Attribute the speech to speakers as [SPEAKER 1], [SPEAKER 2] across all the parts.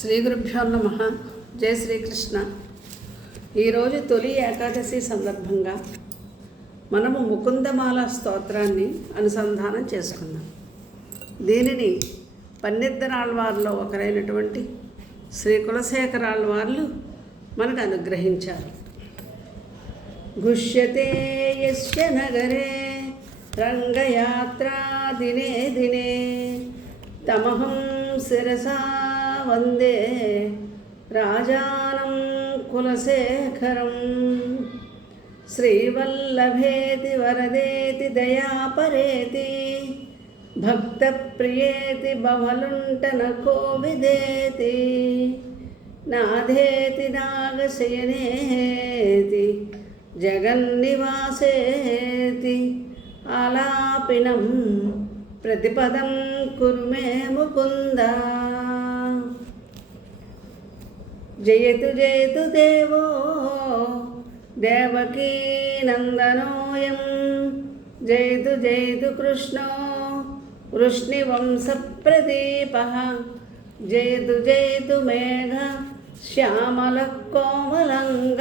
[SPEAKER 1] శ్రీ గురుభ్యో నమ. జై శ్రీకృష్ణ. ఈరోజు తొలి ఏకాదశి సందర్భంగా మనము ముకుందమాల స్తోత్రాన్ని అనుసంధానం చేసుకుందాం. దీనిని పన్నెద్దరాళ్ళవారిలో ఒకరైనటువంటి శ్రీ కులశేఖరాళ్ళవార్లు మనకు అనుగ్రహించారు. గుష్యతే యస్య నగరే రంగయాత్రా దినే దినే. తమహం శిరసా వందే రాజానం కులశేఖరం. శ్రీవల్లభేతి వరదేతి దయాపరేతి భక్తప్రియేతి బవలుంటన కోవిదేతి నాధేతి నాగశయనేతి జగన్నివాసేతి ఆలాపినం ప్రతిపదం కుర్మే ముకుందా. జయతు జయతు దేవో దేవకీ నందనోయం. జయతు జయతు కృష్ణో వృష్ణివంశప్రదీప జయతు జయతు మేఘ శ్యామల కోమలంగ.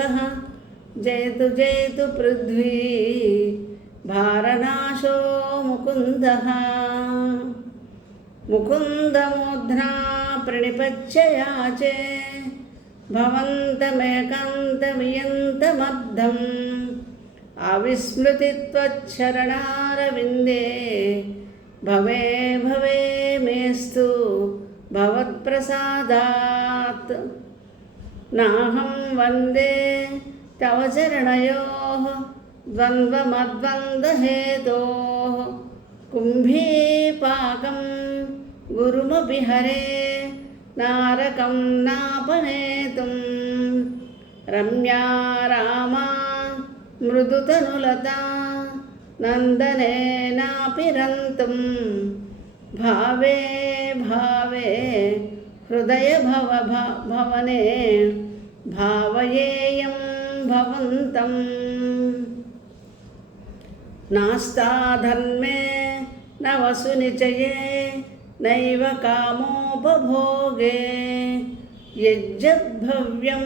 [SPEAKER 1] జయతు జయతు పృథ్వీ భారనాశో ముకుంద. ముకుందమూర్ధ్నా ప్రణిపచ్చయాచే భవంతమేకాంతమియంతమర్థం అవిస్మృతి త్వచ్చరణారవిందే భవే భవే మేస్తు భవత్ప్రసాదాత్ నాహం వందే తవ చరణయో ద్వంద్వమద్వంద్వహేతోः కుంభీపాకం గురుమపి హరే నారకం నాపనేతుం రమ్యా రామా మృదుతనులత నందనే నాపిరంతుం భావే భావే హృదయ భవ భవనే భావయేయం భవంతం నాస్తా ధన్మే నవసు నిచయే नैव कामोपभोगे यज्जद्भव्यं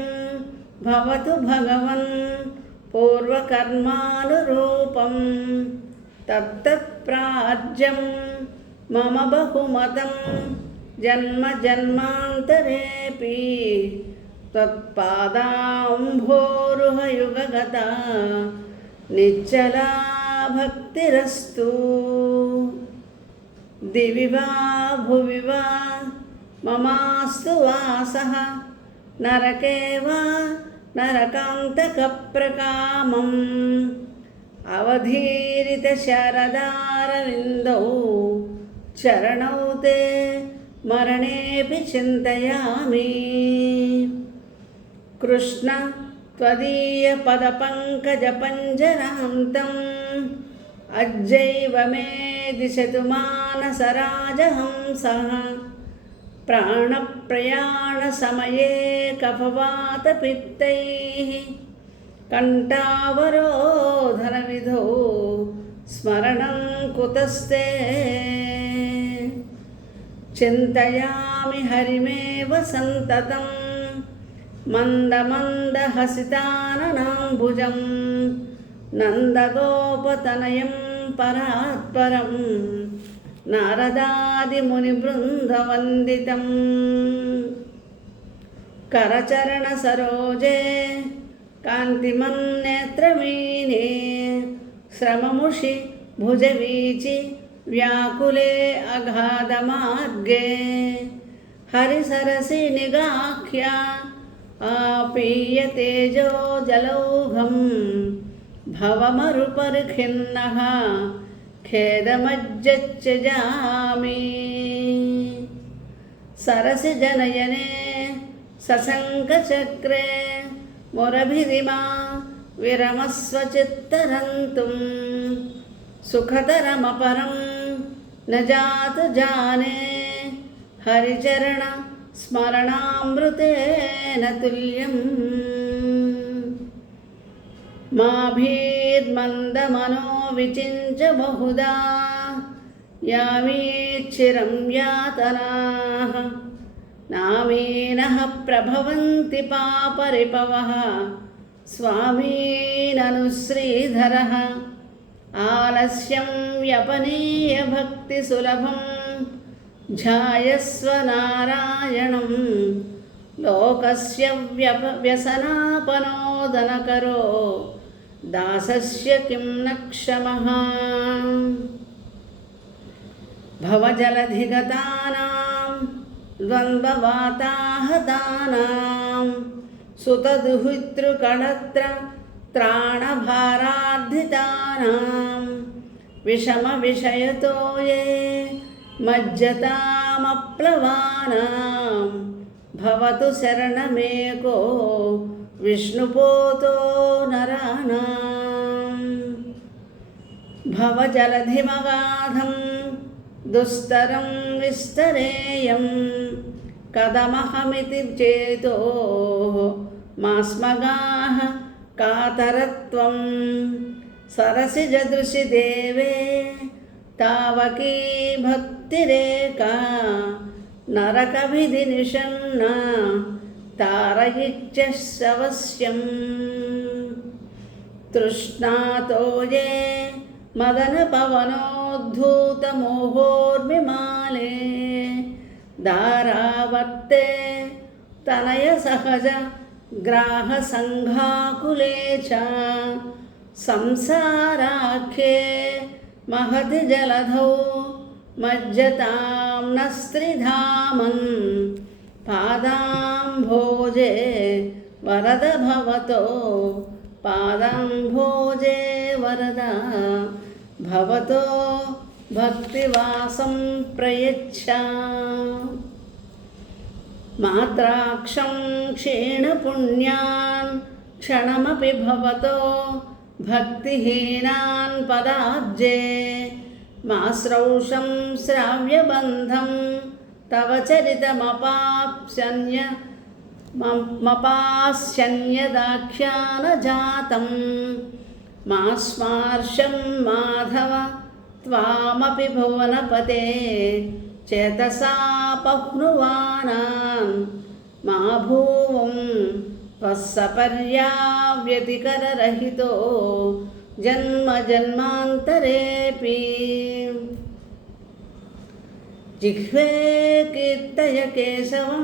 [SPEAKER 1] भवतु भगवन् पूर्वकर्मानुरूपं तत्तत्प्राज्यं मम बहुमतं जन्म जन्मान्तरेऽपि त्वत्पादाम्भोरुहयुगगता निश्चला भक्तिरस्तु दिवि वा भुवि वा ममास्तु वासः नरके वा नरकान्तकप्रकामम् अवधीरितशरदारविन्दौ चरणौ ते मरणेऽपि चिन्तयामि कृष्ण त्वदीयपदपङ्कजपञ्जरान्तम् अज्जैव मे दिशतु मानसराजहंसः प्राणप्रयाणसमये कफवातपित्तैः कण्ठावरोधनविधौ स्मरणं कुतस्ते चिन्तयामि हरिमेव सन्ततम् मन्दमन्दहसिताननाम्बुजं నందగోపతనయం పరాత్పరం నారదాదిమునిబృందవందితం. కరచరణసరోజే కాంతిమన్నేత్రమీనే శ్రమముషి భుజవీచి వ్యాకులే అగాధమార్గే హరిసరసి నిగాఖ్య ఆపీయ తేజో జలౌఘం खेदमज्जच्चजामि सरसि जनयने सशङ्खचक्रे मुरभिरिमा विरमस्वचित्तरन्तुं सुखतरमपरं न जातु जाने हरिचरण स्मरणामृतेन तुल्यम् माभिर्मन्दमनो विचिञ्च बहुधा यावीक्षिरं यातनाः नामेनः प्रभवन्ति पापरिपवः स्वामीननु श्रीधरः आलस्यं व्यपनीय भक्तिसुलभं ध्यायस्व नारायणं लोकस्य व्यप व्यसनापनोदनकरो వ్యప వ్యసనాపనోదనకరో దాసస్య కిం న క్షమः? భవజలధిగతానాం ద్వంద్వవాతాహతానాం సుతదుహితృకణత్ర త్రాణభారార్ధితానాం. విషమవిషయతో ఏ మజ్జతామప్లవానాం. భవతు శరణమేకో విష్ణుపోతో నరాణాం భవజలధిమగాధం దుస్తరం విస్తరేయం కదమహమితి చేతో మాస్మగాహ కాతరత్వం సరసిజదృశి దేవే తావకీ భక్తిరేక నరకవిధి నిషన్నా తారయిత్యవశ్యం తృష్ణాతో ఏ మదనపవనోద్ధూతమోహోర్మిమాలే. దారావర్తే తనయ సహజ గ్రాహసంఘాకులే చ. సంసారాఖ్యే మహతి జలధౌ మజ్జతాం న స్త్రిధామన్ పాదాంభోజే వరద భవతో పాదాంభోజే వరద భవతో భక్తివాసం ప్రయచ్చ మాత్రాక్షం క్షీణపుణ్యాన్ క్షణమపి భవతో భక్తిహీనాన్ పదాబ్జే మాశ్రౌషం శ్రావ్యబంధం తవ చరితమపాప్స్యన్య మపాస్యన్యదాఖ్యానజాతం. మా స్మార్షం మాధవ త్వామపి భువనపతే చేతసాపహ్నువానాం మా భూవం త్వస్సపర్యావ్యతికరరహితో జన్మ జన్మాంతరేపి. जिह्वे कीर्तय केशवं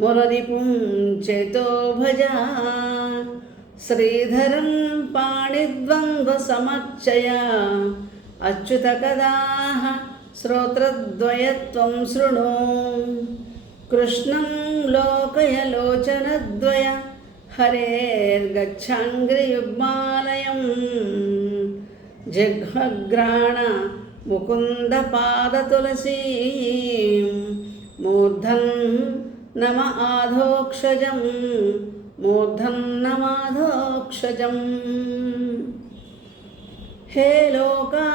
[SPEAKER 1] मुररिपुं चेतो भजा श्रीधरं पाणिद्वन्द्वसमर्चया अच्युतकदाः श्रोत्रद्वयत्वं शृणु कृष्णं लोकयलोचनद्वय हरेर्गच्छाङ्घ्रियुग्मालयं ముకుంద పాద తులసీ మూర్ధన్ నమ ఆధోక్షజం. మూర్ధన్ నమాధోక్షజం హే లోకా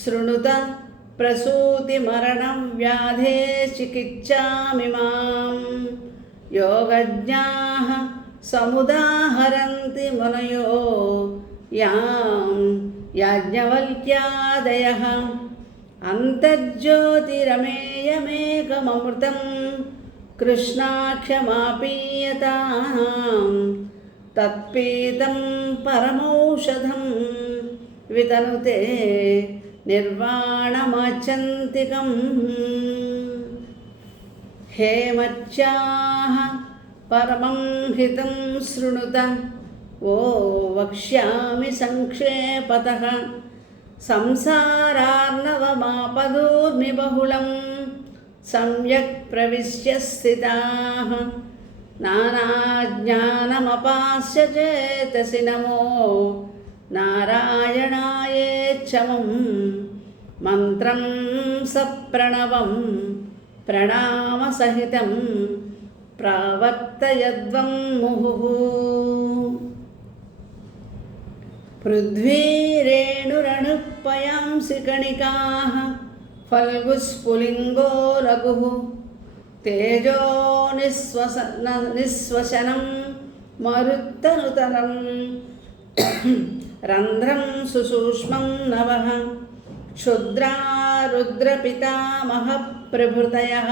[SPEAKER 1] శృణుత ప్రసూతి మరణం వ్యాధే చికిత్సామి మాం. యోగజ్ఞా సముదాహరంతి మునయో యాం యాజ్ఞవల్క్యాదయ. అంతర్జ్యోతిరమేయమేకమృతం కృష్ణాక్షమాపీయత తత్పీతం పరమౌషధం వితనుతే నిర్వాణమాచంతికం. హేమచ్యాహ పరమం హితం శృణుత. ओ वक्ष्यामि सङ्क्षेपतः संसारार्णवमापदूर्मिबहुलं सम्यक् प्रविश्य स्थिताः नानाज्ञानमपास्य चेतसि नमो नारायणायेच्छमं मन्त्रं सप्रणवं प्रणामसहितं प्रावर्तयद्वं मुहुः पृथ्वीरेणुरणुपयांसि कणिकाः फल्गुस्फुलिङ्गो लघुः तेजो निःश्वस निःश्वसनं मरुत्तनुतरम् रन्ध्रं सुसूक्ष्मं नवः क्षुद्रा रुद्रपितामहप्रभृतयः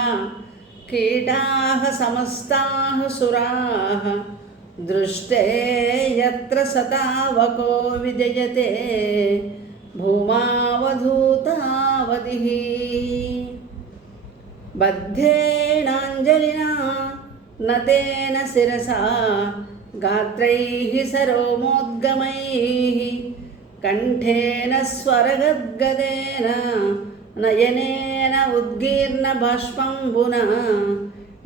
[SPEAKER 1] कीटाः समस्ताः सुराः दृष्टे यत्र सतावको विजयते भूमावधूतावधिः बद्धेनाञ्जलिना न तेन शिरसा गात्रैः सरोमोद्गमैः कण्ठेन स्वरगद्गदेन नयनेन उद्गीर्णबाष्पम्बुना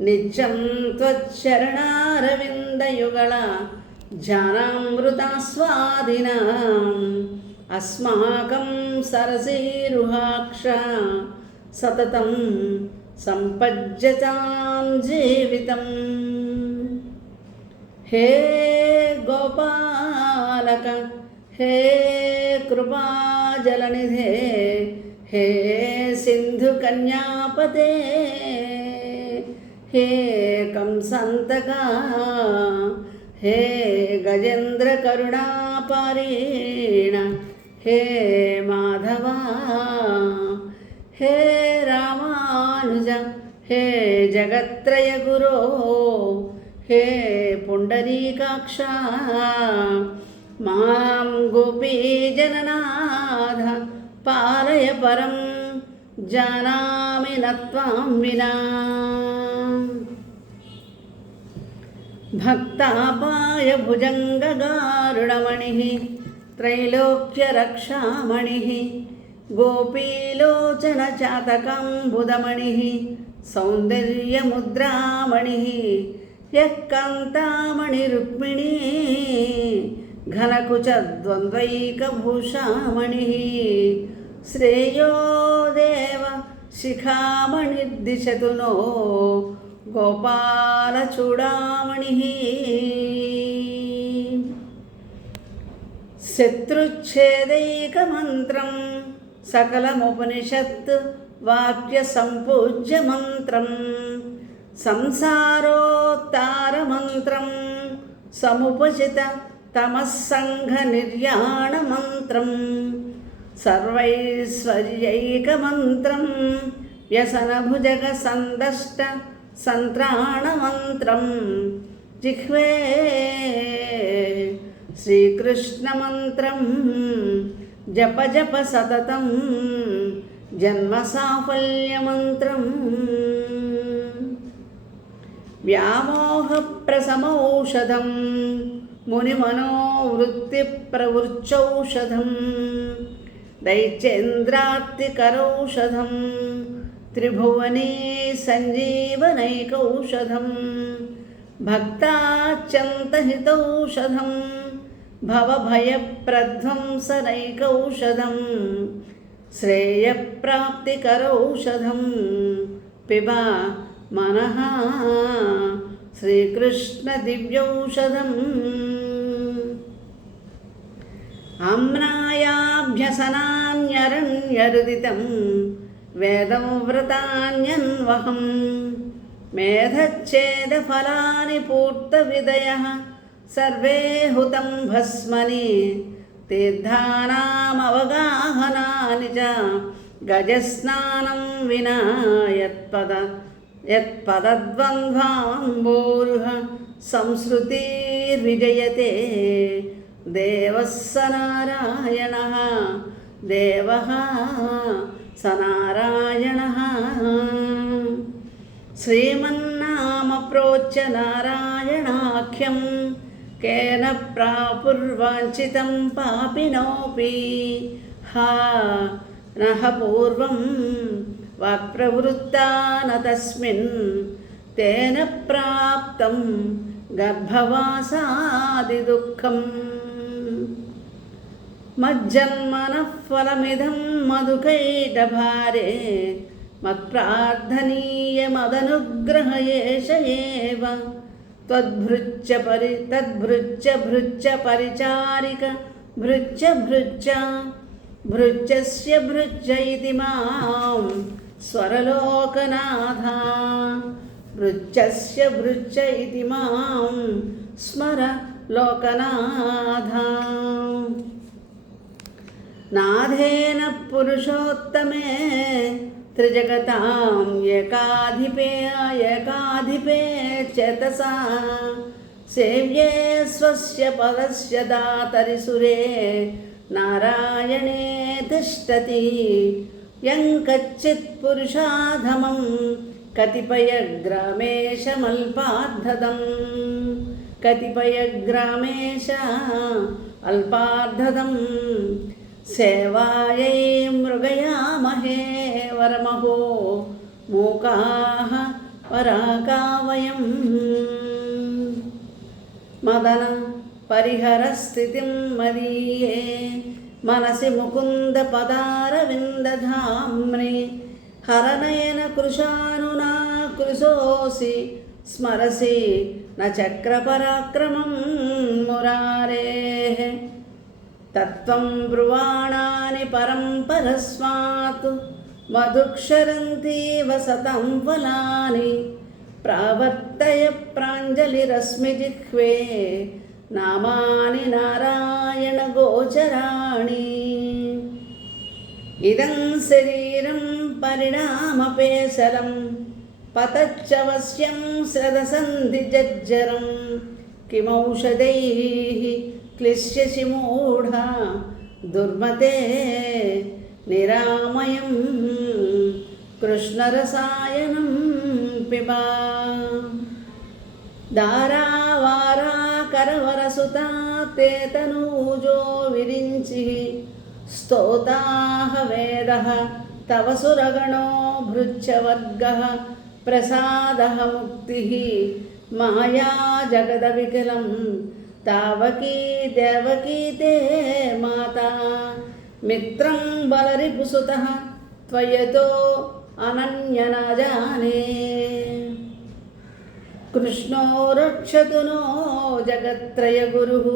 [SPEAKER 1] नित्यं ఆనందయుగళ జానామృతాస్వాదిన. అస్మాకం సరసీరుహాక్ష సతతం సంపజ్యతాం జీవితం. హే గోపాలక హే కృపాజలనిధే హే సింధు కన్యాపతే. హే కంసంతగా హే గజేంద్ర కరుణాపారీణ హే మాధవ హే రామానుజ హే జగత్రయ గురో హే పుండరీకాక్ష మాం గోపీజననాథ పాలయ పరం జానామి నత్వాం వినా. विना भक्तापाय भुजङ्गगारुडमणिः त्रैलोक्यरक्षामणिः गोपीलोचनचातकम्बुदमणिः सौन्दर्यमुद्रामणिः यः कान्तामणिरुक्मिणी घनकुचद्वन्द्वैकभूषामणिः श्रेयो देव शिखामणिर्दिशतु नो గోపాలచూడామణి శత్రుచ్ఛేదైకమంత్రం సకలముపనిషత్ వాక్య సంపూజ్య మంత్రం సంసారోత్తార మంత్రం సముపజిత తమస్సంఘ నిర్యాణ మంత్రం సర్వైశ్వర్యైకమంత్రం వ్యసనభుజగ సందష్ట व्यसनभुजगसन्दष्ट सन्त्राणमन्त्रं जिह्वे श्रीकृष्णमन्त्रं जप जप सततं जन्मसाफल्यमन्त्रम् व्यामोहप्रसमौषधं मुनिमनोवृत्तिप्रवृच्चौषधं दैत्येन्द्रार्तिकरौषधं त्रिभुवने सञ्जीवनैकौषधं भक्ताच्यन्तहितौषधं भवभयप्रध्वंसनैकौषधं श्रेयप्राप्तिकरौषधं पिबा मनः। श्रीकृष्णदिव्यौषधम्। आम्नायाभ्यसनान्यरण्यरुदितं वेदं व्रतान्यन्वहं मेधच्छेदफलानि पूर्तविदयः सर्वे हुतं भस्मनि तीर्थानामवगाहनानि च गजस्नानं विना यत्पद यत्पदद्वन्द्वाम्बोरुह संसृतिर्विजयते देवः स नारायणः देवः స నారాయణ శ్రీమన్నామప్రోచ్య నారాయణాఖ్యం కేన ప్రాపుర్వాంఛితం పాపినోపి. హా నః పూర్వం వాక్ప్రవృత్తాన తస్మిన్ తేన ప్రాప్తం గర్భవాసాది దుఃఖం. మజ్జన్మనఃఫలమిదం మధుకైటభారే మత్ప్రార్థనీయమదనుగ్రహయేష ఏవ త్వద్భృత్య పరి తద్భృత్య భృత్య పరిచారిక భృత్య భృత్య భృత్యస్య భృత్య ఇది మాం స్వరలోకనాథ భృత్యస్య భృత్య ఇది మాం స్మర లోకనాథ నాథేన పురుషోత్తమే త్రిజగతాం ఏకాధిపే ఏకాధిపే చేతసా. సేవ్యే స్వస్య పదస్య దాతరి సురే నారాయణే తిష్టతి. యం కచ్చిత్ పురుషాధమం కతిపయ గ్రామేశ అల్పార్ధదం సేవాయై మృగయామహే వరమహో మూకాः పరాకావయం. మదన పరిహరస్థితిం మదీయే మనసి ముకుంద పదారవిందధామ్ని హరనయన కృశానునా కృశోసి స్మరసి న చక్రపరాక్రమం మురారేः. తత్వం బ్రువాణాని పరంపరస్మాత్ మధుక్షరంతీవ సతం ఫలాని. ప్రావర్తయ ప్రాంజలిరశ్మిజిహ్వే నామాని నారాయణ గోచరాణి. ఇదం శరీరం పరిణామపేశలం. పతచ్చవశ్యం శ్రదసంధి జజ్జరం కిమౌషధైः క్లిశ్యసి మూఢ దుర్మతే నిరామయం కృష్ణరసాయనం పిబా. దారావారాకరవరసుతా విరించి స్తోతాహ వేద తవ సురగణో భృచ్చవర్గ ప్రసాద ముక్తి. మాయా జగద జగదవికలం तावकी देवकी ते माता मित्रं बलरिपुसुतः त्वयतो अनन्यन जाने कृष्णो रक्षतु नो जगत्त्रयगुरुः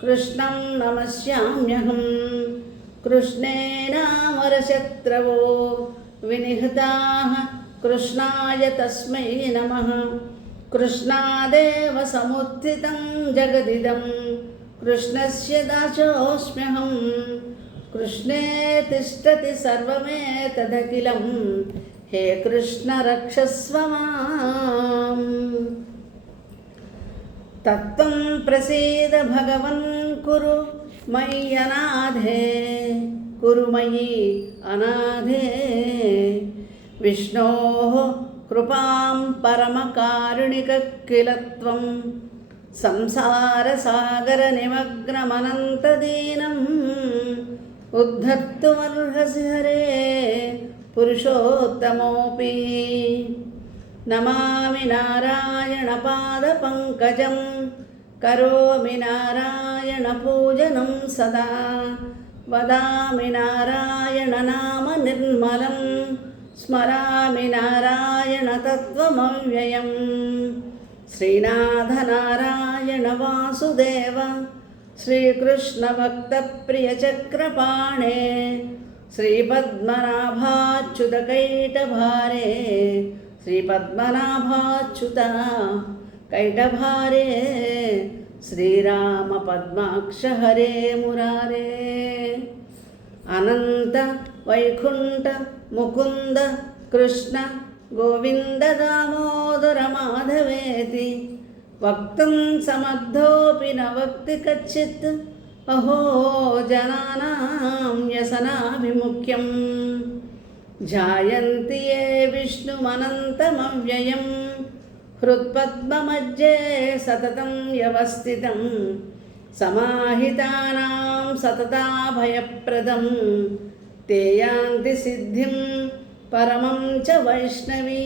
[SPEAKER 1] कृष्णं नमस्याम्यहं कृष्णेनामरशत्रवो विनिहताः कृष्णाय तस्मै नमः కృష్ణాదేవ సముత్థితం జగదిదం. కృష్ణస్య దాచోస్మ్యహం. కృష్ణే తిష్టతి సర్వమే తదఖిలం హే కృష్ణ రక్షస్వమాం. తత్వం ప్రసీద భగవన్ కురు మయి అనాథే కురు మయి అనాథే విష్ణో కృపాం పరమకారుణిక కిల త్వం సంసారసాగర నిమగ్నమనంతదీనం ఉద్ధర్తుమర్హసి హరే పురుషోత్తమోపి. నమామి నారాయణపాదపంకజం. కరోమి నారాయణపూజనం సదా. వదామి నారాయణనామ నిర్మలం स्मरामि नारायणतत्त्वमव्ययम् श्रीनाथनारायण वासुदेव श्रीकृष्णभक्तप्रियचक्रपाणे श्रीपद्मनाभाच्युतकैटभारे श्रीपद्मनाभाच्युत कैटभारे श्रीरामपद्माक्ष हरे मुरारे अनन्त వైకుంఠ ముకుంద కృష్ణ గోవింద దామోదర మాధవేతి వక్తం సమర్థోపి నవక్తి కచ్చిత్ అహో జనానాం వ్యసనాభిముఖ్యం జాయంతి ఏ విష్ణుమనంతమవ్యయం హృత్పద్మమజ్జే సతతం వ్యవస్థితం సమాహితానాం సతతా ते यान्ति सिद्धिं परमं च वैष्णवी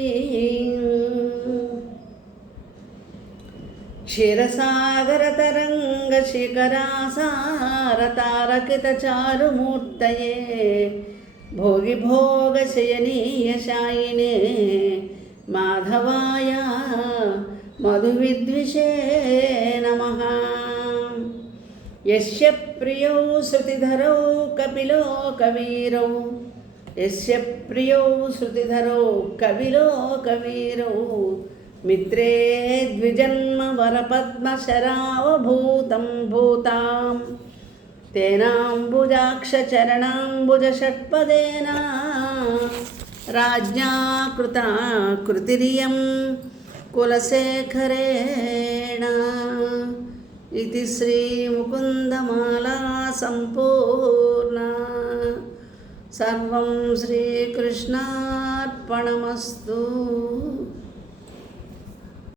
[SPEAKER 1] क्षीरसागरतरङ्गशिखरासारतारकितचारुमूर्तये भोगिभोगशयनीयशायिने माधवाय मधुविद्विषे नमः यस्य प्रियौ श्रुतिधरौ कपिलो कवीरौ यस्य प्रियौ श्रुतिधरौ कविलो कवीरौ मित्रे द्विजन्म वरपद्मशरावभूतं भूतां तेनाम्बुजाक्षचरणाम्बुजषट्पदेन राज्ञा कृता कृतिरियं कुलशेखरेण ఇది శ్రీ ముకుందమాల సంపూర్ణ సర్వం శ్రీకృష్ణార్పణమస్తు.